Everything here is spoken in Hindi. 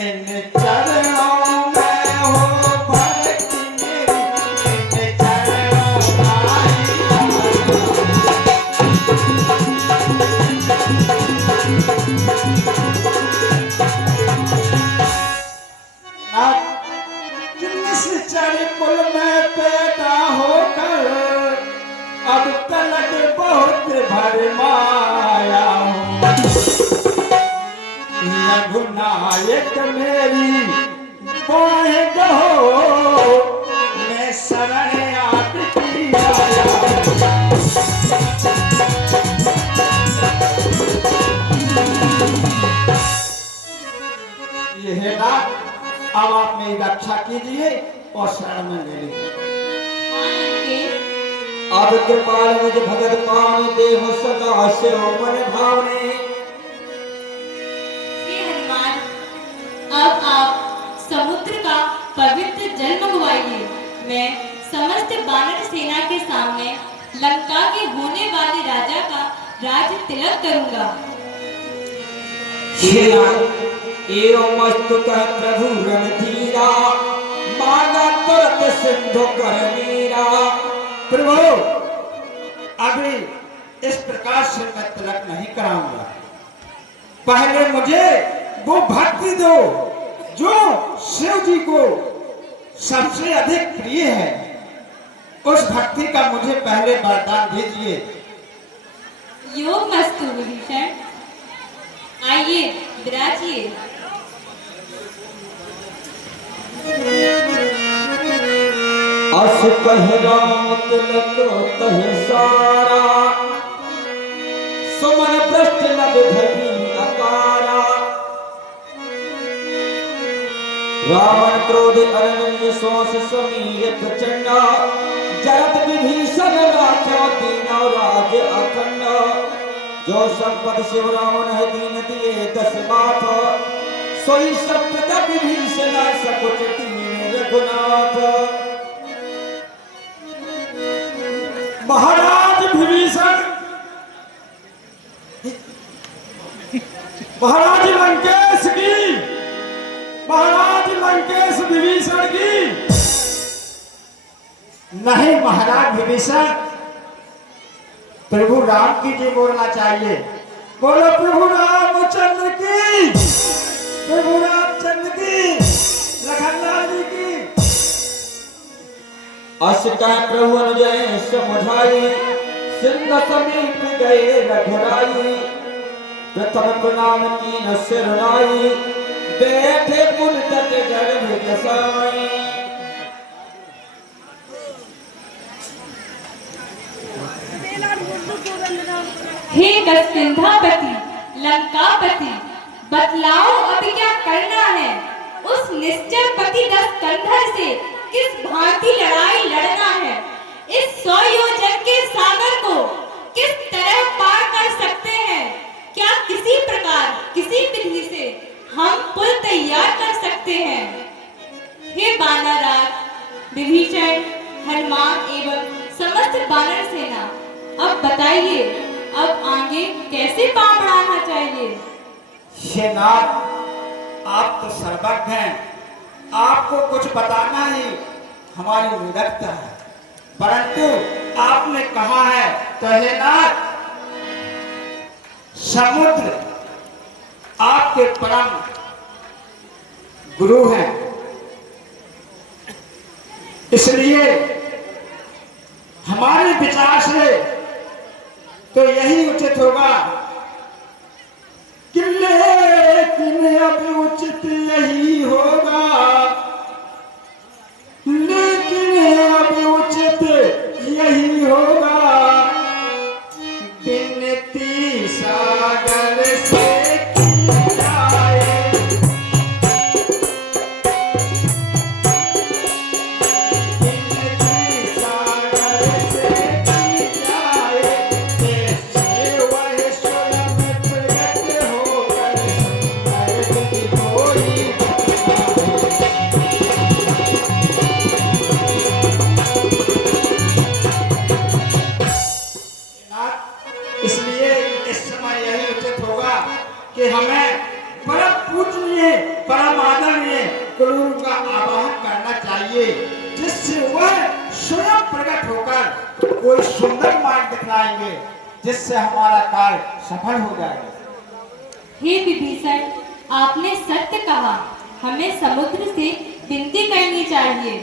इन चरणों में हो भक्ति मेरी, इन चरणों निश्चर कुल में पैदा होकर अब तलक बहुत भरमाया हूँ। रघुनायक मेरी बाहें दहो, मैं शरण आपकी आया। ये है ना, अब आप मेरी रक्षा कीजिए और शरण में ले लीजिए। अब कृपाल मुझ भगत पावन देव सदा शिव मन भावने। हे हनुमान, अब आप समुद्र का पवित्र जल मंगवाइए। मैं समस्त वानर सेना के सामने लंका के होने वाले राजा का राज तिलक करूंगा। एवं मस्तु कह प्रभु रणधीरा, मांगा तुरंत सिंधु कर मीरा। प्रभु, अभी इस प्रकार से मैं तिलक नहीं कराऊंगा। पहले मुझे वो भक्ति दो जो शिव जी को सबसे अधिक प्रिय है। उस भक्ति का मुझे पहले वरदान दीजिए। योग मस्तु विभीषण, आइए विराजिए। अस कह राम तिलक तह सारा, सुमन भ्रष्ट लब भई अपारा। रावण क्रोध अरण्य सोस समीर प्रचंड, जरत विभीषण राख्यो दीन राज अखंड। जो संपद शिव रावण है दीन दिए दस बात, सोई संपद विभीषण सकुच दीन रघुनाथ। महाराज विभीषण, महाराज लंकेश की, महाराज लंकेश विभीषण की। नहीं महाराज विभीषण, प्रभु राम की जी बोलना चाहिए। बोलो प्रभु रामचंद्र की, प्रभु रामचंद्र की, लखनलाल जी की। अस कह प्रभु अनुजय समुझाई, सिंह समीप गए रघुराई। प्रथम प्रणाम कीन सिर नाई, बैठे पुल तट गर्भ दसाई। हे दशकंधापति, लंकापति, बतलाओ अब क्या करना है। उस निश्चर पति दशकंधर से किस भांति लड़ाई लड़ना है। इस 100 योजन के सागर को किस तरह पार कर सकते हैं। क्या किसी प्रकार किसी विधि से हम पुल तैयार कर सकते हैं। हे वानरराज विभीषण, हनुमान एवं समस्त वानर सेना, अब बताइए अब आगे कैसे पांव बढ़ाना चाहिए। हे नाथ, आप तो सर्वज्ञ हैं, आपको कुछ बताना ही हमारी विरक्ता है। परंतु आपने कहा है तो हे नाथ, समुद्र आपके परम गुरु हैं, इसलिए हमारे विचार से तो यही उचित होगा कि लेकिन अब उचित यही होगा, लेकिन अब उचित यही होगा। बिनती सागर से की जाए, बिनती सागर से की जाए। ऐसे वह स्वयं प्रकट होकर सुंदर की कोई इसलिए इस समय यही उचित होगा कि हमें परम पूज्य गुरु का आवाहन करना चाहिए, जिससे वह स्वयं प्रकट होकर कोई सुंदर मार्ग दिखलाएंगे, जिससे हमारा कार्य सफल हो जाएगा। हे विभीषण, आपने सत्य कहा। हमें समुद्र से विनती करनी चाहिए।